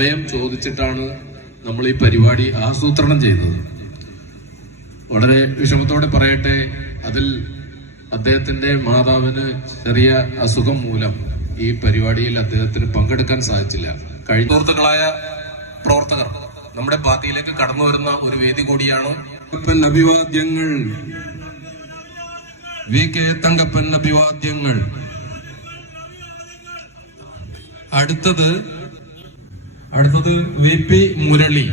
സമയം ചോദിച്ചിട്ടാണ് നമ്മൾ ഈ പരിപാടി ആസൂത്രണം ചെയ്തത്. വളരെ വിഷമത്തോടെ പറയട്ടെ, അതിൽ അദ്ദേഹത്തിന്റെ മാതാവിന് ചെറിയ അസുഖം മൂലം ഈ പരിപാടിയിൽ അദ്ദേഹത്തിന് പങ്കെടുക്കാൻ സാധിച്ചില്ല. സുഹൃത്തുക്കളായ പ്രവർത്തകർ നമ്മുടെ പാർട്ടിയിലേക്ക് കടന്നു വരുന്ന ഒരു വേദി കൂടിയാണ്. അഭിവാദ്യങ്ങൾ, VK തങ്കപ്പൻ അഭിവാദ്യങ്ങൾ. അടുത്തത് VP മുരളി.